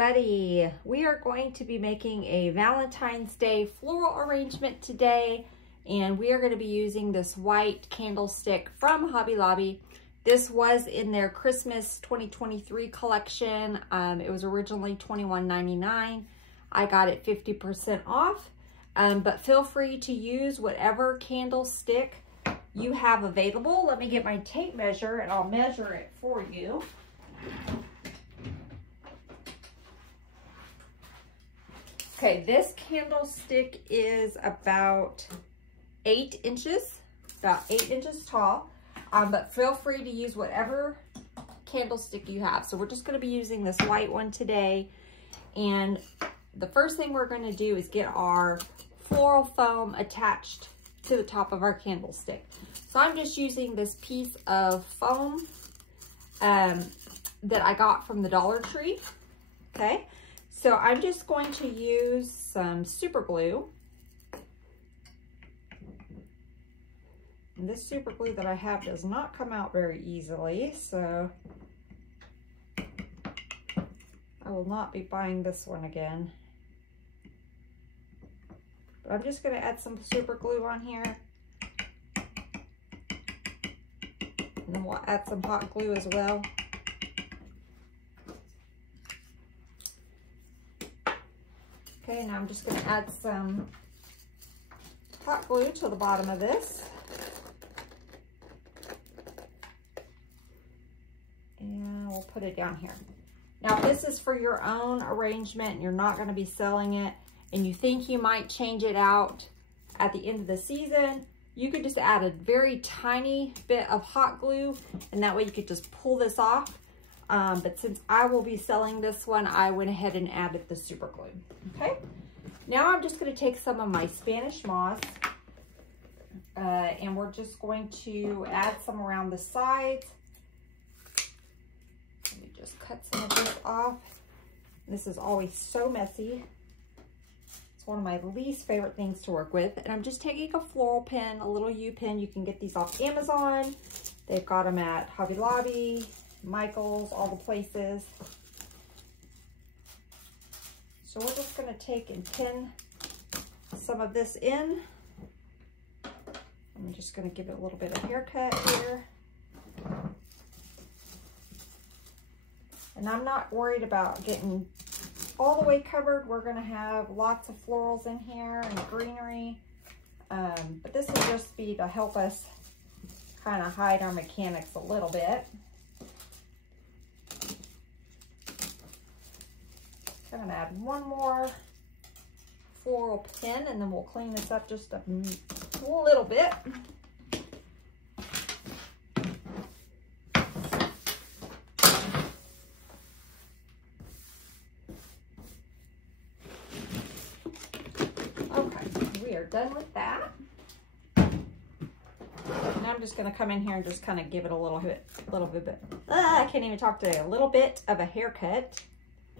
everybody. We are going to be making a Valentine's Day floral arrangement today, and we are going to be using this white candlestick from Hobby Lobby. This was in their Christmas 2023 collection. It was originally $21.99. I got it 50% off, but feel free to use whatever candlestick you have available. Let me get my tape measure and I'll measure it for you. Okay, this candlestick is about 8 inches, tall, but feel free to use whatever candlestick you have. So we're just going to be using this white one today. And the first thing we're going to do is get our floral foam attached to the top of our candlestick. So I'm just using this piece of foam that I got from the Dollar Tree, okay? So I'm just going to use some super glue. And this super glue that I have does not come out very easily, so I will not be buying this one again. But I'm just going to add some super glue on here. And then we'll add some hot glue as well. Okay, now I'm just going to add some hot glue to the bottom of this. And we'll put it down here. Now, if this is for your own arrangement and you're not going to be selling it, and you think you might change it out at the end of the season, you could just add a very tiny bit of hot glue, and that way you could just pull this off. But since I will be selling this one, I went ahead and added the super glue. Okay, now I'm just going to take some of my Spanish moss, and we're just going to add some around the sides. Let me just cut some of this off. This is always so messy. It's one of my least favorite things to work with. And I'm just taking a floral pin, a little U pin. You can get these off Amazon. They've got them at Hobby Lobby, Michael's, all the places. So we're just going to take and pin some of this in. I'm just going to give it a little bit of haircut here. And I'm not worried about getting all the way covered. We're going to have lots of florals in here and greenery. But this will just be to help us kind of hide our mechanics a little bit. I'm going to add one more floral pin, and then we'll clean this up just a little bit. Done with that. And I'm just going to come in here and just kind of give it a little bit, I can't even talk today, a little bit of a haircut.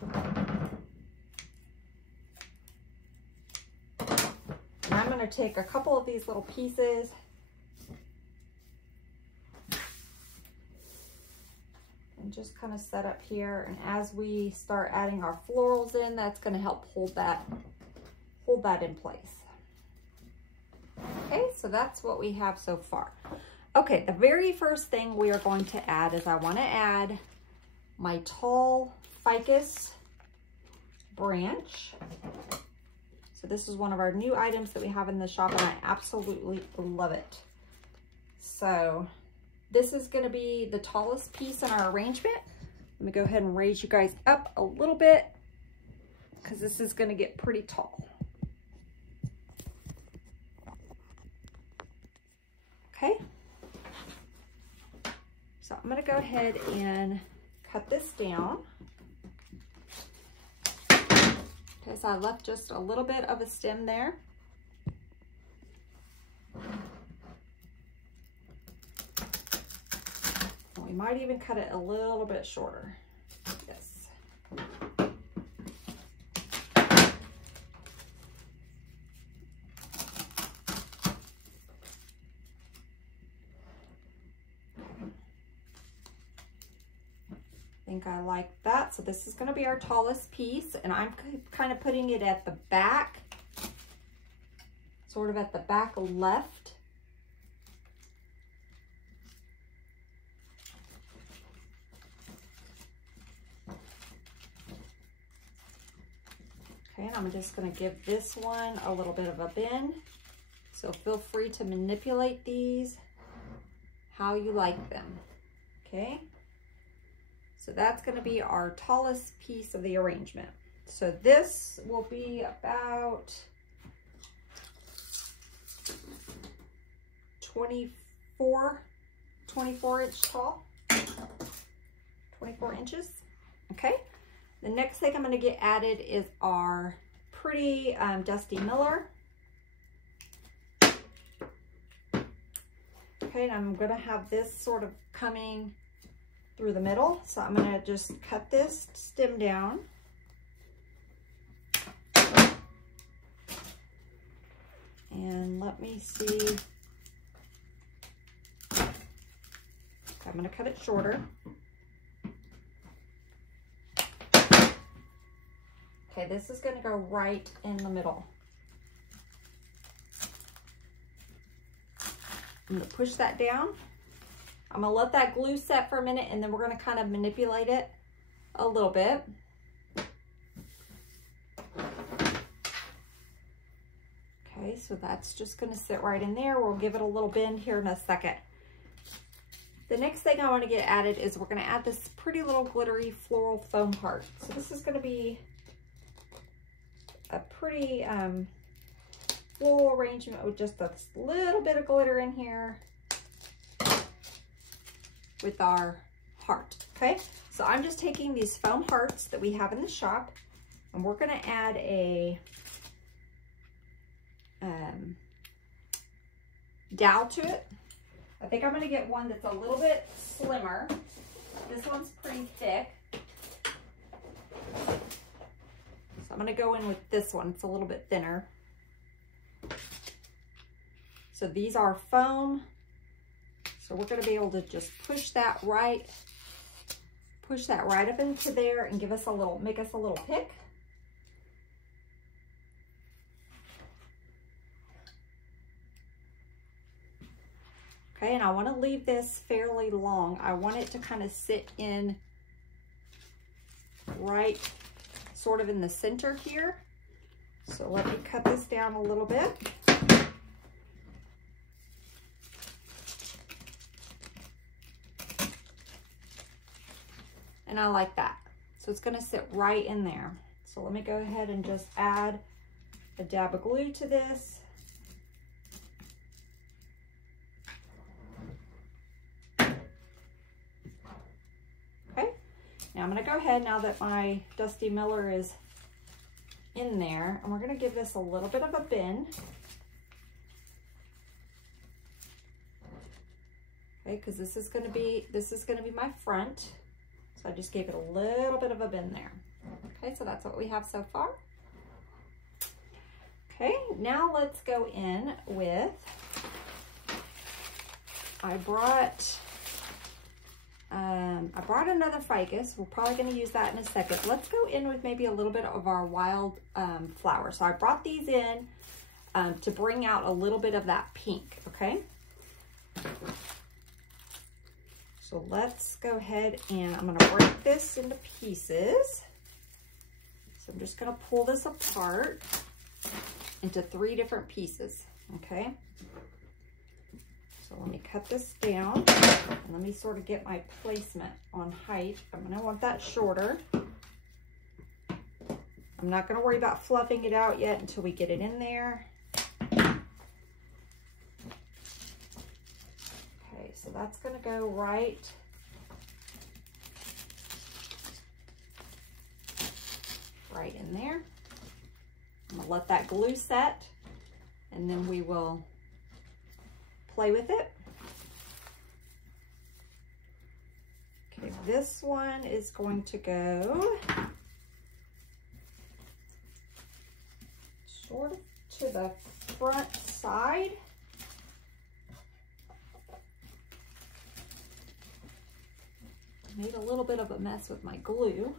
And I'm going to take a couple of these little pieces and just kind of set up here. And as we start adding our florals in, that's going to help hold that in place. Okay, so that's what we have so far. Okay, the very first thing we are going to add is I want to add my tall ficus branch. So this is one of our new items that we have in the shop, and I absolutely love it. So this is going to be the tallest piece in our arrangement. Let me go ahead and raise you guys up a little bit because this is going to get pretty tall. Okay, so I'm going to go ahead and cut this down. Okay, so I left just a little bit of a stem there. And we might even cut it a little bit shorter. Yes. think I like that. So this is going to be our tallest piece, and I'm kind of putting it at the back, sort of at the back left. Okay, and I'm just going to give this one a little bit of a bend. So feel free to manipulate these how you like them. Okay, so that's going to be our tallest piece of the arrangement. So this will be about 24 inch tall, 24 inches. Okay, the next thing I'm going to get added is our pretty Dusty Miller. Okay, and I'm going to have this sort of coming through the middle. So I'm going to just cut this stem down. And let me see. Okay, I'm going to cut it shorter. Okay, this is going to go right in the middle. I'm going to push that down. I'm going to let that glue set for a minute, and then we're going to kind of manipulate it a little bit. Okay, so that's just going to sit right in there. We'll give it a little bend here in a second. The next thing I want to get added is we're going to add this pretty little glittery floral foam heart. So this is going to be a pretty floral arrangement with just a little bit of glitter in here with our heart. Okay, so I'm just taking these foam hearts that we have in the shop, and we're going to add a dowel to it. I think I'm going to get one that's a little bit slimmer. This one's pretty thick. So I'm going to go in with this one. It's a little bit thinner. So these are foam. So we're going to be able to just push that right up into there and give us a little, make us a little pick. Okay, and I want to leave this fairly long. I want it to kind of sit in right sort of in the center here. So let me cut this down a little bit. And I like that. So it's going to sit right in there. So let me go ahead and just add a dab of glue to this. Now I'm going to go ahead, now that my Dusty Miller is in there, and we're going to give this a little bit of a bend. Okay, because this is going to be my front. So I just gave it a little bit of a bend there. Okay, so that's what we have so far. Okay, now let's go in with, I brought another ficus. We're probably going to use that in a second. Let's go in with maybe a little bit of our wild flower. So I brought these in to bring out a little bit of that pink, okay? So let's go ahead and I'm going to break this into pieces. So I'm just going to pull this apart into 3 different pieces, okay? So let me cut this down, and let me sort of get my placement on height. I'm going to want that shorter. I'm not going to worry about fluffing it out yet until we get it in there. Okay, so that's going to go right in there. I'm going to let that glue set, and then we will play with it. Okay, this one is going to go sort of to the front side. Made a little bit of a mess with my glue.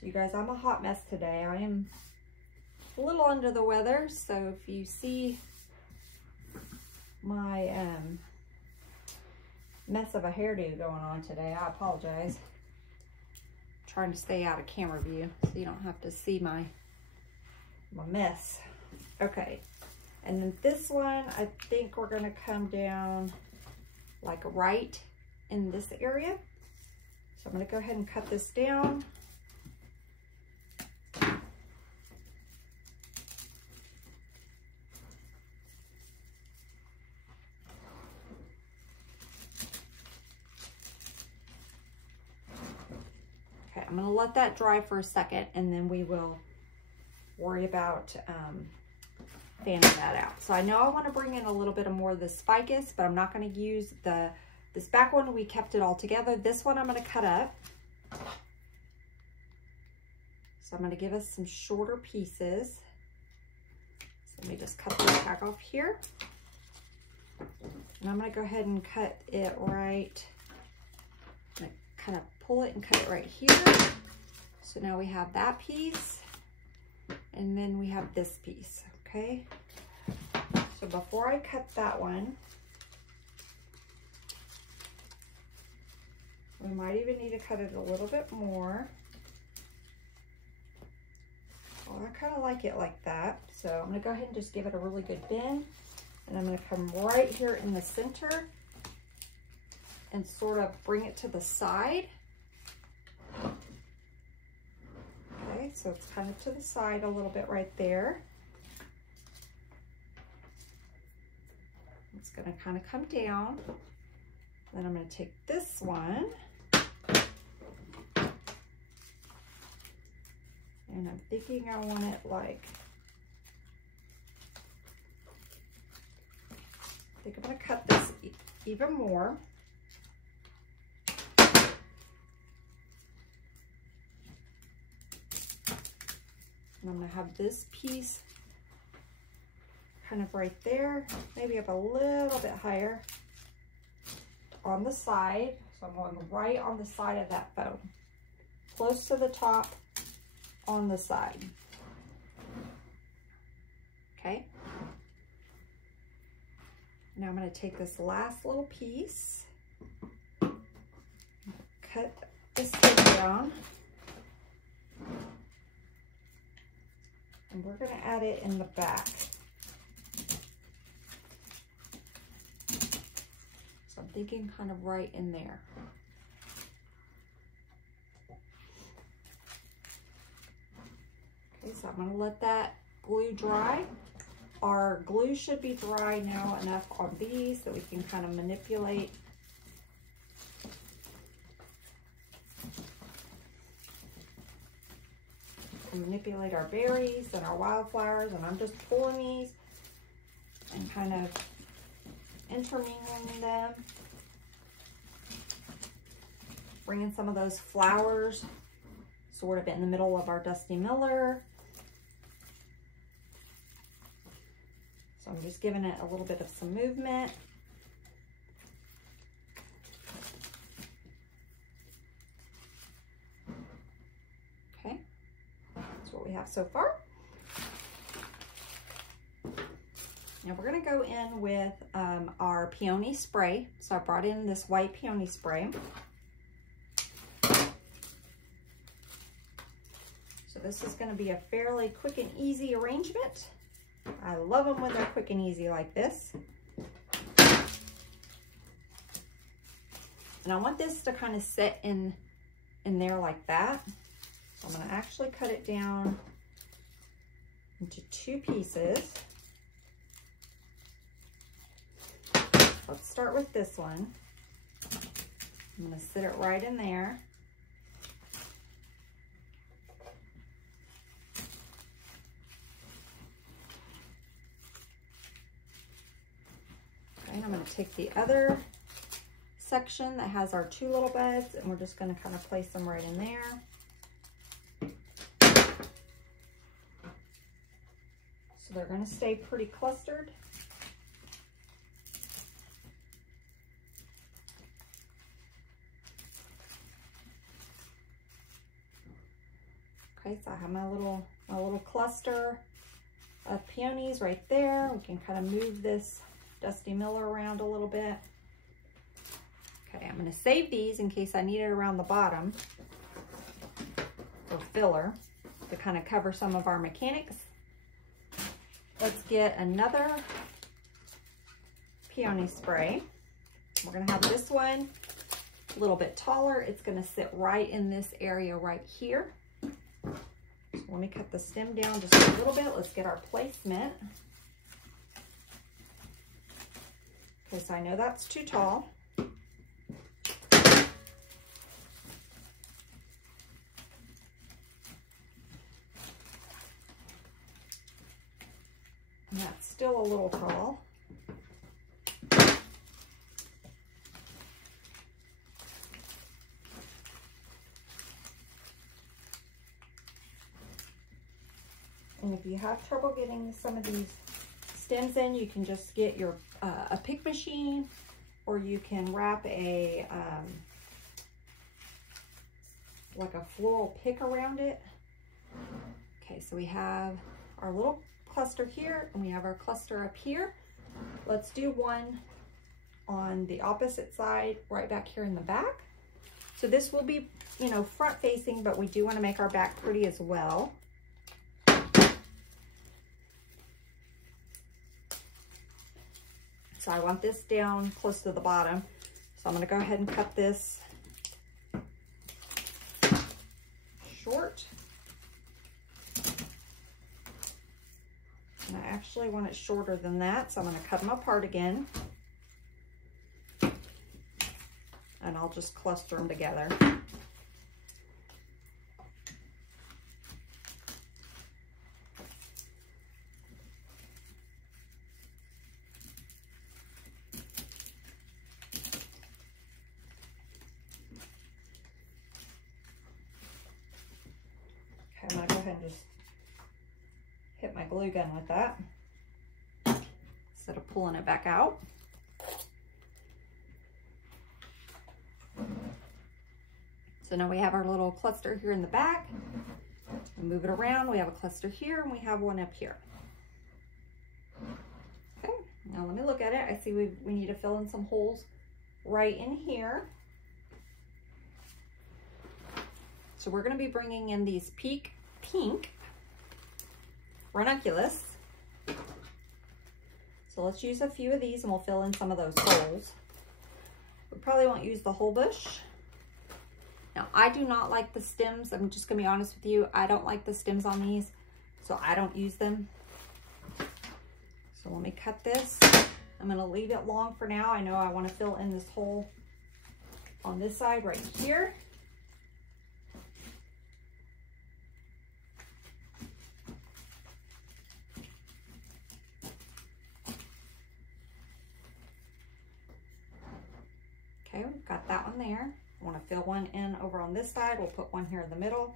So you guys, I'm a hot mess today. I am a little under the weather, so if you see my mess of a hairdo going on today, I apologize. I'm trying to stay out of camera view so you don't have to see my mess. Okay, and then this one, I think we're gonna come down like right in this area. So I'm gonna go ahead and cut this down. Okay, I'm gonna let that dry for a second and then we will worry about fanning that out. So I know I want to bring in a little bit of more of this ficus, but I'm not going to use this back one. We kept it all together. This one I'm going to cut up. So I'm going to give us some shorter pieces. So let me just cut this back off here. And I'm going to go ahead and cut it right. I'm going to kind of pull it and cut it right here. So now we have that piece. And then we have this piece, okay? So before I cut that one, we might even need to cut it a little bit more. Well, I kind of like it like that. So I'm gonna go ahead and just give it a really good bend. And I'm gonna come right here in the center and sort of bring it to the side. Okay, so it's kind of to the side a little bit right there. It's going to kind of come down. Then I'm going to take this one. And I'm thinking I want it like, I think I'm going to cut this even more. And I'm going to have this piece kind of right there, maybe up a little bit higher on the side. So I'm going right on the side of that foam, close to the top on the side. Okay. Now I'm going to take this last little piece, cut this thing down. And we're going to add it in the back. So I'm thinking kind of right in there. Okay, so I'm going to let that glue dry. Our glue should be dry now enough on these that we can kind of manipulate. Manipulate our berries and our wildflowers, and I'm just pulling these and kind of intermingling them, bringing some of those flowers sort of in the middle of our Dusty Miller. So I'm just giving it a little bit of some movement. Okay. That's what we have so far. Now we're going to go in with our peony spray. So I brought in this white peony spray. So this is going to be a fairly quick and easy arrangement. I love them when they're quick and easy like this. And I want this to kind of sit in there like that. So I'm going to actually cut it down into 2 pieces. Let's start with this one. I'm going to sit it right in there. Okay, and I'm going to take the other section that has our 2 little buds, and we're just going to kind of place them right in there. So they're going to stay pretty clustered. Okay, so I have my little cluster of peonies right there. We can kind of move this Dusty Miller around a little bit. Okay, I'm going to save these in case I need it around the bottom for filler to kind of cover some of our mechanics. Let's get another peony spray. We're going to have this one a little bit taller. It's going to sit right in this area right here. So let me cut the stem down just a little bit. Let's get our placement. Okay, so I know that's too tall. And that's still a little tall. And if you have trouble getting some of these stems in, you can just get your a pick machine, or you can wrap a like a floral pick around it. Okay, so we have our little cluster here, and we have our cluster up here. Let's do one on the opposite side, right back here in the back. So this will be, you know, front facing, but we do want to make our back pretty as well. So I want this down close to the bottom. So I'm going to go ahead and cut this short. And I actually want it shorter than that, so I'm going to cut them apart again. And I'll just cluster them together. I'm going to go ahead and just hit my glue gun with that instead of pulling it back out. So now we have our little cluster here in the back. We move it around. We have a cluster here, and we have one up here. Okay, now let me look at it. I see we need to fill in some holes right in here. So we're going to be bringing in these pink ranunculus. So let's use a few of these, and we'll fill in some of those holes. We probably won't use the whole bush. Now, I do not like the stems. I'm just going to be honest with you. I don't like the stems on these, so I don't use them. So let me cut this. I'm going to leave it long for now. I know I want to fill in this hole on this side right here. Okay, we've got that one there. I want to fill one in over on this side. We'll put one here in the middle.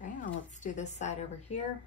Okay, now let's do this side over here.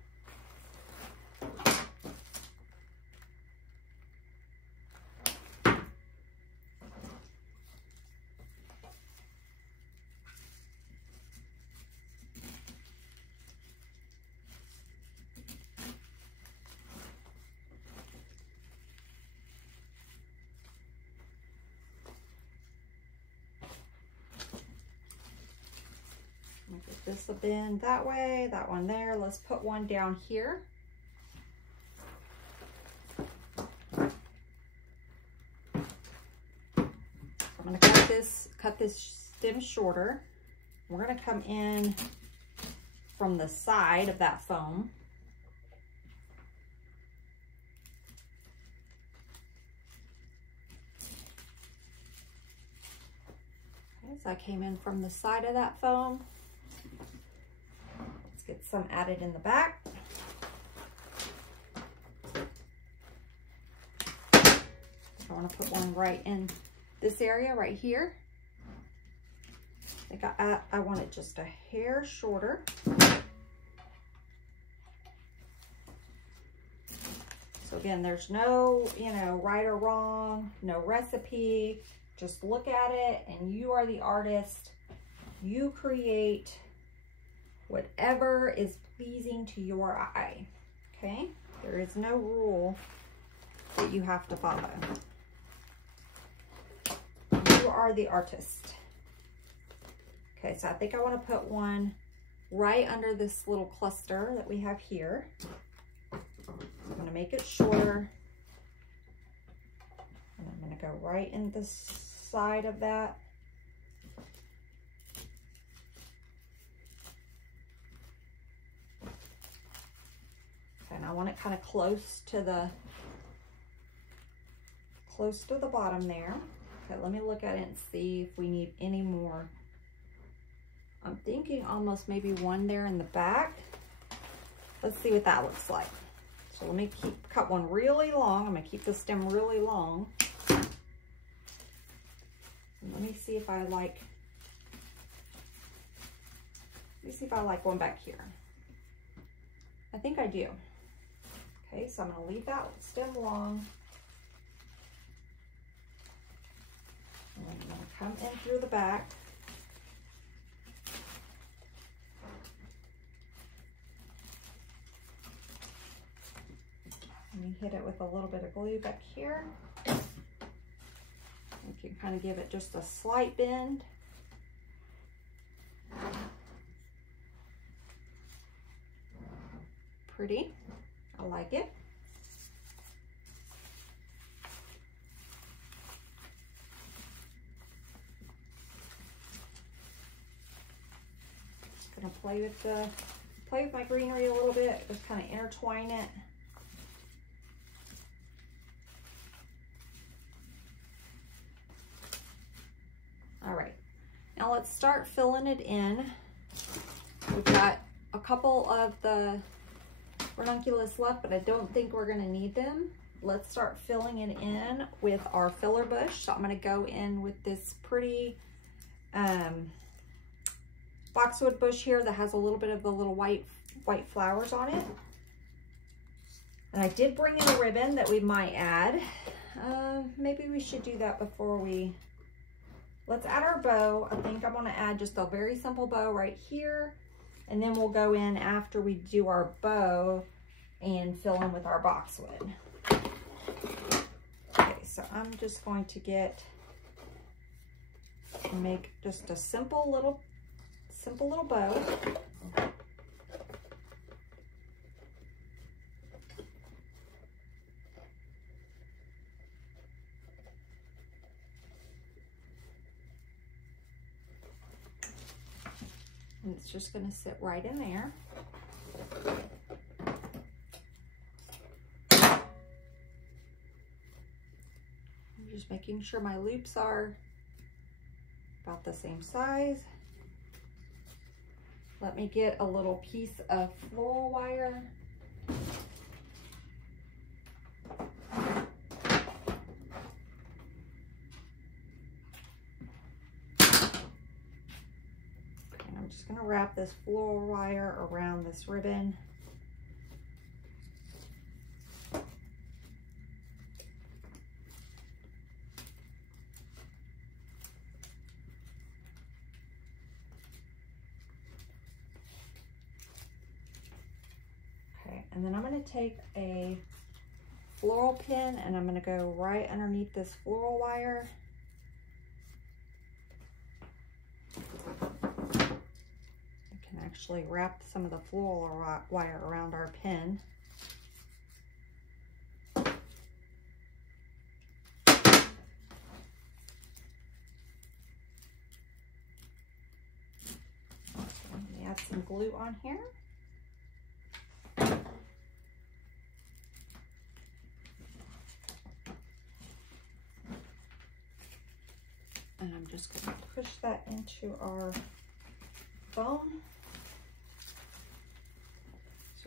Get this a bend that way, that one there. Let's put one down here. I'm going to cut this stem shorter. We're going to come in from the side of that foam. Okay, so I came in from the side of that foam. Let's get some added in the back. I want to put one right in this area right here. I want it just a hair shorter. Okay, again, there's no, you know, right or wrong, no recipe. Just look at it and you are the artist. You create whatever is pleasing to your eye, okay? There is no rule that you have to follow. You are the artist. Okay, so I think I want to put one right under this little cluster that we have here. I'm going to make it shorter. And I'm going to go right in the side of that. And I want it kind of close to the bottom there. Okay, let me look at it and see if we need any more. I'm thinking almost maybe one there in the back. Let's see what that looks like. So let me cut one really long. I'm gonna keep the stem really long. And let me see if I like one back here. I think I do. Okay, so I'm gonna leave that stem long. And I'm gonna come in through the back. Let me hit it with a little bit of glue back here. You can kind of give it just a slight bend. Pretty. I like it. Just gonna play with my greenery a little bit, just kind of intertwine it. All right, now let's start filling it in. We've got a couple of the ranunculus left, but I don't think we're gonna need them. Let's start filling it in with our filler bush. So I'm gonna go in with this pretty boxwood bush here that has a little bit of the little white flowers on it. And I did bring in a ribbon that we might add. Maybe we should do that before we, let's add our bow. I think I'm gonna add just a very simple bow right here. And then we'll go in after we do our bow and fill in with our boxwood. Okay, so I'm just going to make just a simple little bow. And it's just going to sit right in there. I'm just making sure my loops are about the same size. Let me get a little piece of floral wire. I'm just going to wrap this floral wire around this ribbon. Okay, and then I'm going to take a floral pin and I'm going to go right underneath this floral wire. Actually wrap some of the floral wire around our pin. Let me add some glue on here. And I'm just going to push that into our foam.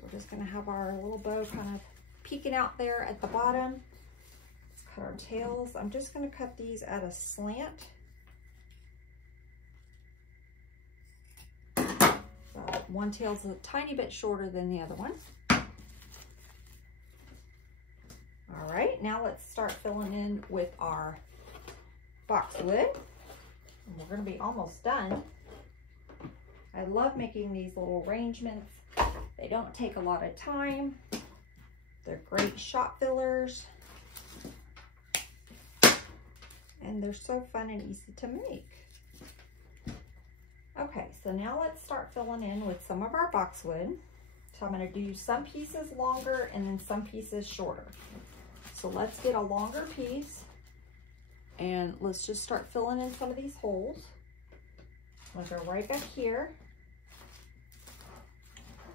We're just going to have our little bow kind of peeking out there at the bottom. Let's cut our tails. I'm just going to cut these at a slant. One tail's a tiny bit shorter than the other one. now let's start filling in with our boxwood. We're going to be almost done. I love making these little arrangements. They don't take a lot of time. They're great shop fillers. And they're so fun and easy to make. Okay, so now let's start filling in with some of our boxwood. So I'm going to do some pieces longer and then some pieces shorter. So let's get a longer piece and let's just start filling in some of these holes. I'm going to go right back here.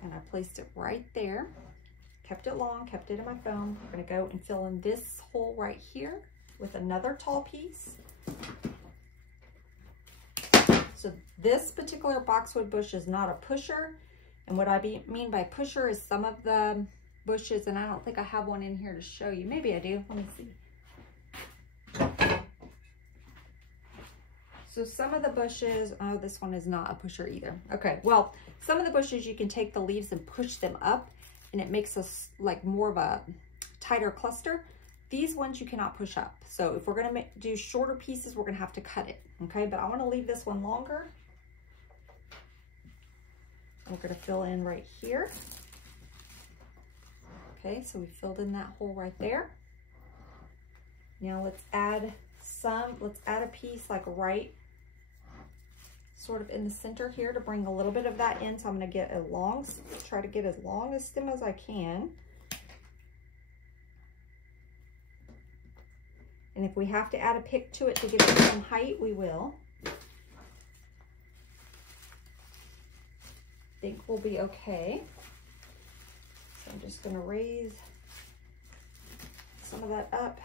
And I placed it right there. Kept it long, kept it in my foam. I'm going to go and fill in this hole right here with another tall piece. So this particular boxwood bush is not a pusher. And what I mean by pusher is some of the bushes, and I don't think I have one in here to show you. Maybe I do. Let me see. So some of the bushes, oh, this one is not a pusher either. Okay, well, some of the bushes you can take the leaves and push them up, and it makes us like more of a tighter cluster. These ones you cannot push up. So if we're gonna do shorter pieces, we're gonna have to cut it, okay? But I wanna leave this one longer. We're gonna fill in right here. Okay, so we filled in that hole right there. Now let's add a piece like right sort of in the center here to bring a little bit of that in. So I'm gonna get try to get as long a stem as I can. And if we have to add a pick to it to give it some height, we will. I think we'll be okay. So I'm just gonna raise some of that up.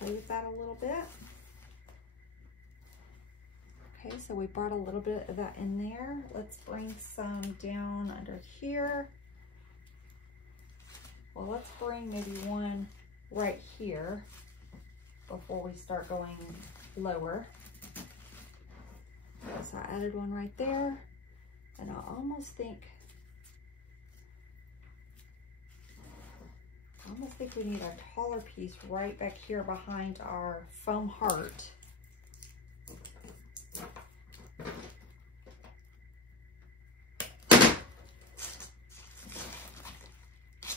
Play with that a little bit. Okay, so we brought a little bit of that in there. Let's bring some down under here. Well, let's bring maybe one right here before we start going lower. So I added one right there, and I almost think we need a taller piece right back here behind our foam heart.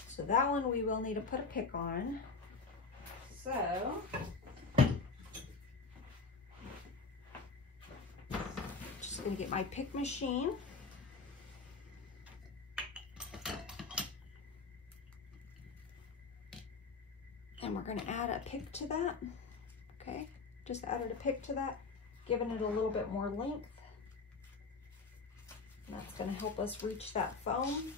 So that one we will need to put a pick on. So just gonna get my pick machine. And we're going to add a pick to that. Okay, just added a pick to that, giving it a little bit more length. And that's going to help us reach that foam.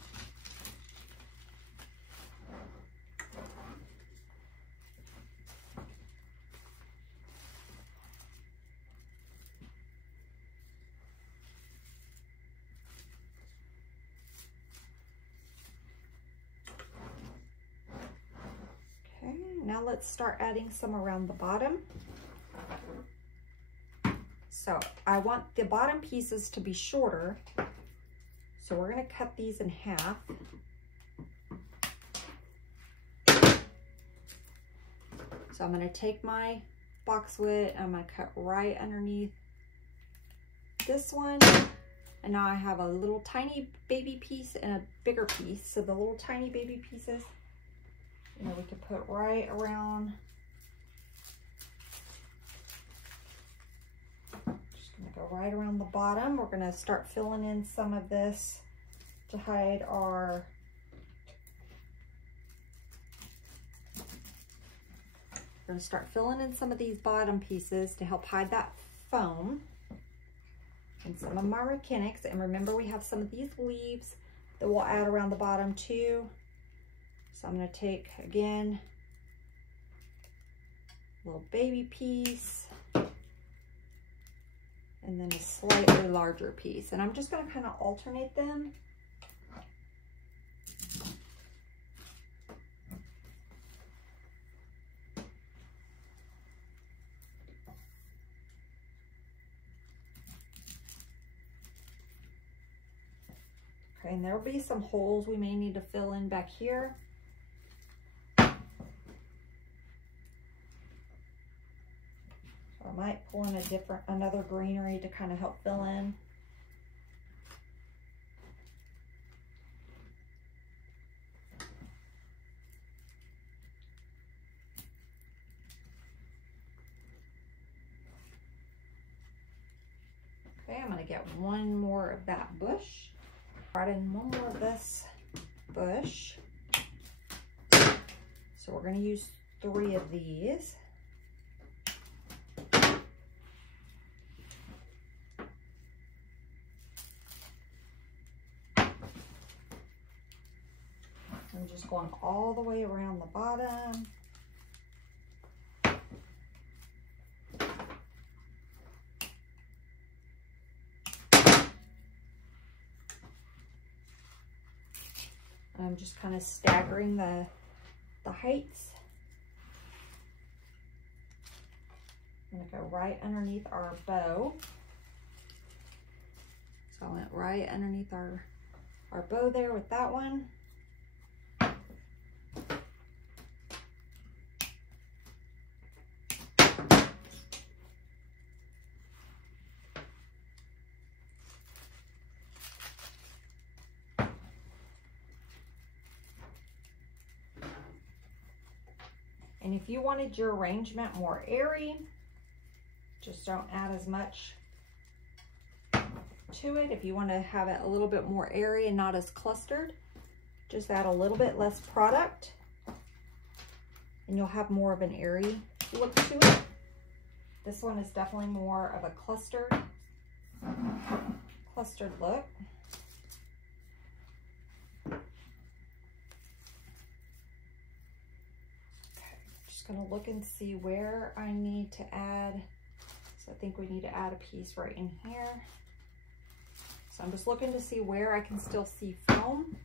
Now let's start adding some around the bottom. So I want the bottom pieces to be shorter. So we're going to cut these in half. So I'm going to take my boxwood, I'm going to cut right underneath this one. And now I have a little tiny baby piece and a bigger piece. So the little tiny baby pieces, you know, we can put right around. Just gonna go right around the bottom. We're gonna start filling in some of this to hide our we're gonna start filling in some of these bottom pieces to help hide that foam and some of my mechanics. And remember, we have some of these leaves that we'll add around the bottom too. So I'm going to take, again, a little baby piece and then a slightly larger piece. And I'm just going to kind of alternate them. Okay, and there'll be some holes we may need to fill in back here. I might pull in another greenery to kind of help fill in. Okay, I'm going to get one more of that bush. Brought in one more of this bush. So we're going to use 3 of these. I'm just going all the way around the bottom. I'm just kind of staggering the heights. I'm going to go right underneath our bow. So I went right underneath our bow there with that one. And if you wanted your arrangement more airy, just don't add as much to it. If you want to have it a little bit more airy and not as clustered, just add a little bit less product and you'll have more of an airy look to it. This one is definitely more of a clustered look. Going to look and see where I need to add. So I think we need to add a piece right in here. So I'm just looking to see where I can still see foam.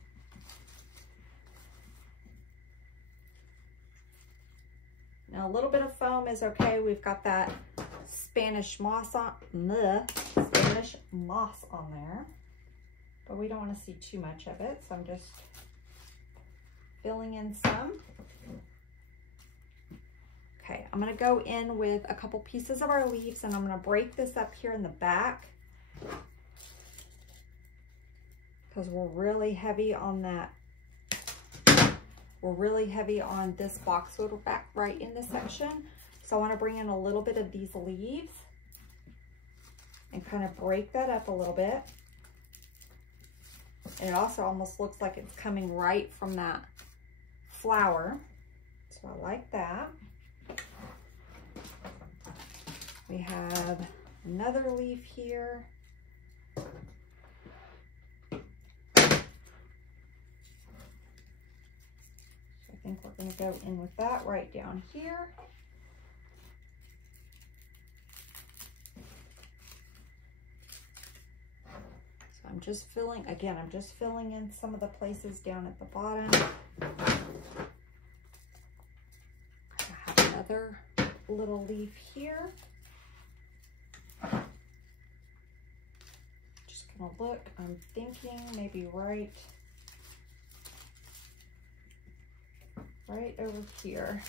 Now a little bit of foam is okay. We've got that Spanish moss on there, but we don't want to see too much of it. So I'm just filling in some. Okay, I'm going to go in with a couple pieces of our leaves and I'm going to break this up here in the back because we're really heavy on that. We're really heavy on this boxwood back right in this section. So I want to bring in a little bit of these leaves and kind of break that up a little bit. And it also almost looks like it's coming right from that flower. So I like that. We have another leaf here. So I think we're going to go in with that right down here. So I'm just filling in some of the places down at the bottom. I have another little leaf here. Just gonna look, I'm thinking maybe right over here.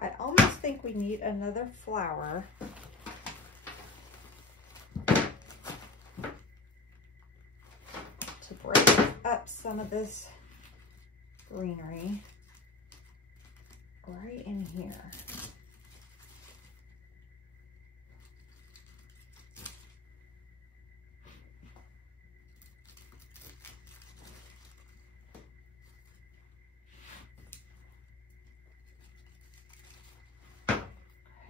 I almost think we need another flower. To break up some of this greenery right in here.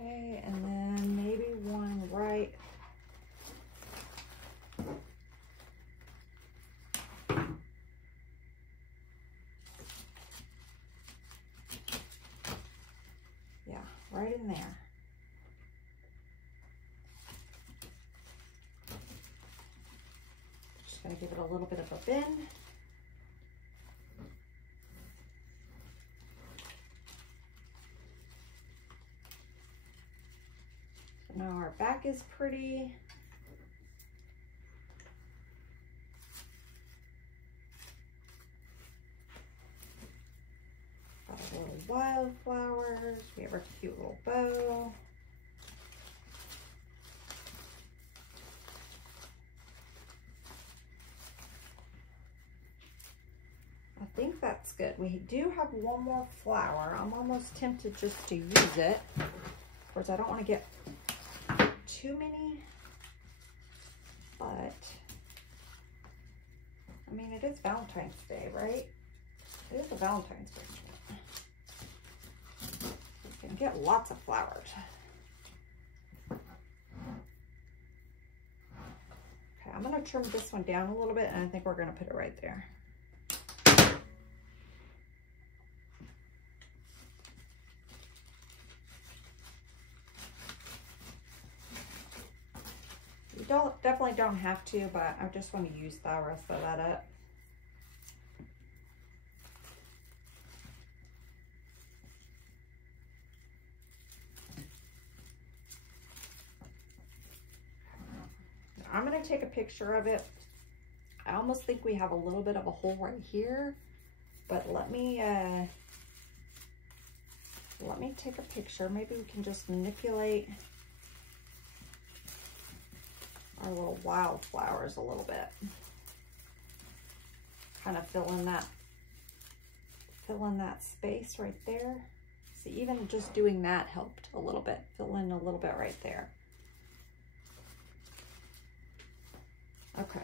Okay, and then maybe one right right in there. Just going to give it a little bit of a bend. Now our back is pretty. Got our little wildflowers. We have our cute little bow. I think that's good. We do have one more flower. I'm almost tempted just to use it. Of course, I don't want to get too many, but I mean, it is Valentine's Day, right? It is a Valentine's Day. You can get lots of flowers. Okay, I'm going to trim this one down a little bit, and I think we're going to put it right there. Definitely don't have to, but I just want to use the rest of that up. I'm going to take a picture of it. I almost think we have a little bit of a hole right here, but let me take a picture. Maybe we can just manipulate our little wildflowers a little bit. Kind of fill in that space right there. See, even just doing that helped a little bit. Fill in a little bit right there. Okay.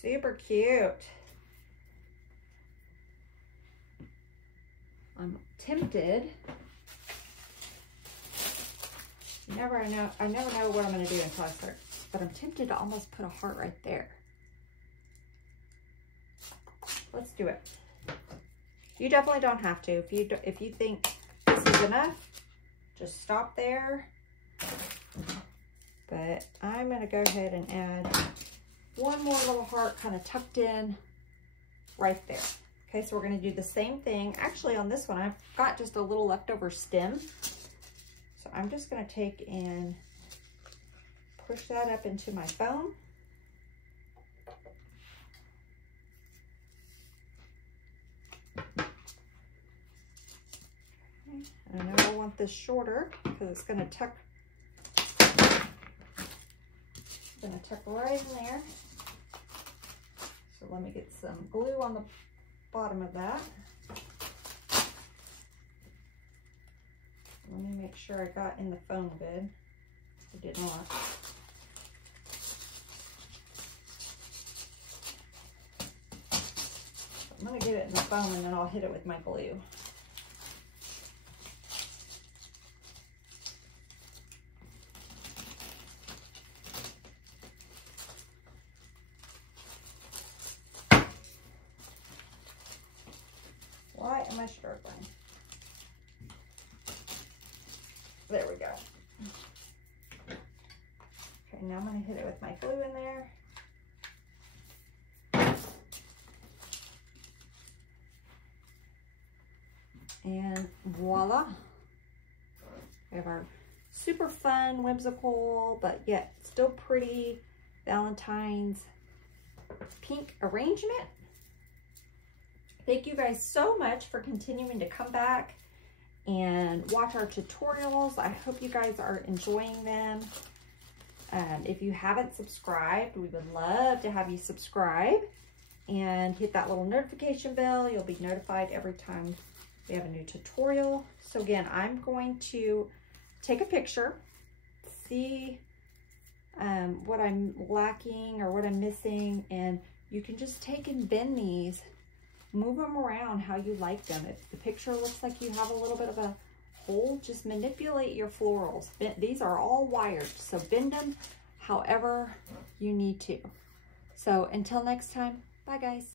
Super cute. I'm tempted. I never know what I'm going to do until I start, but I'm tempted to almost put a heart right there. Let's do it. You definitely don't have to. If you think this is enough, just stop there. But I'm going to go ahead and add one more little heart kind of tucked in right there. Okay, so we're going to do the same thing. Actually, on this one, I've got just a little leftover stem. So I'm just going to take and push that up into my foam. Okay. And I know I want this shorter because it's going to tuck. Going to tuck right in there. So let me get some glue on the bottom of that. Let me make sure I got in the foam good. I did not. I'm going to get it in the foam and then I'll hit it with my glue. Why am I struggling? There we go. Okay, now I'm going to hit it with my glue in there. And voila. We have our super fun, whimsical, but yet still pretty Valentine's pink arrangement. Thank you guys so much for continuing to come back and watch our tutorials. I hope you guys are enjoying them. If you haven't subscribed, we would love to have you subscribe and hit that little notification bell. You'll be notified every time we have a new tutorial. So again, I'm going to take a picture, see what I'm lacking or what I'm missing, and you can just take and bend these. Move them around how you like them. If the picture looks like you have a little bit of a hole, just manipulate your florals. These are all wired, so bend them however you need to. So until next time, bye guys.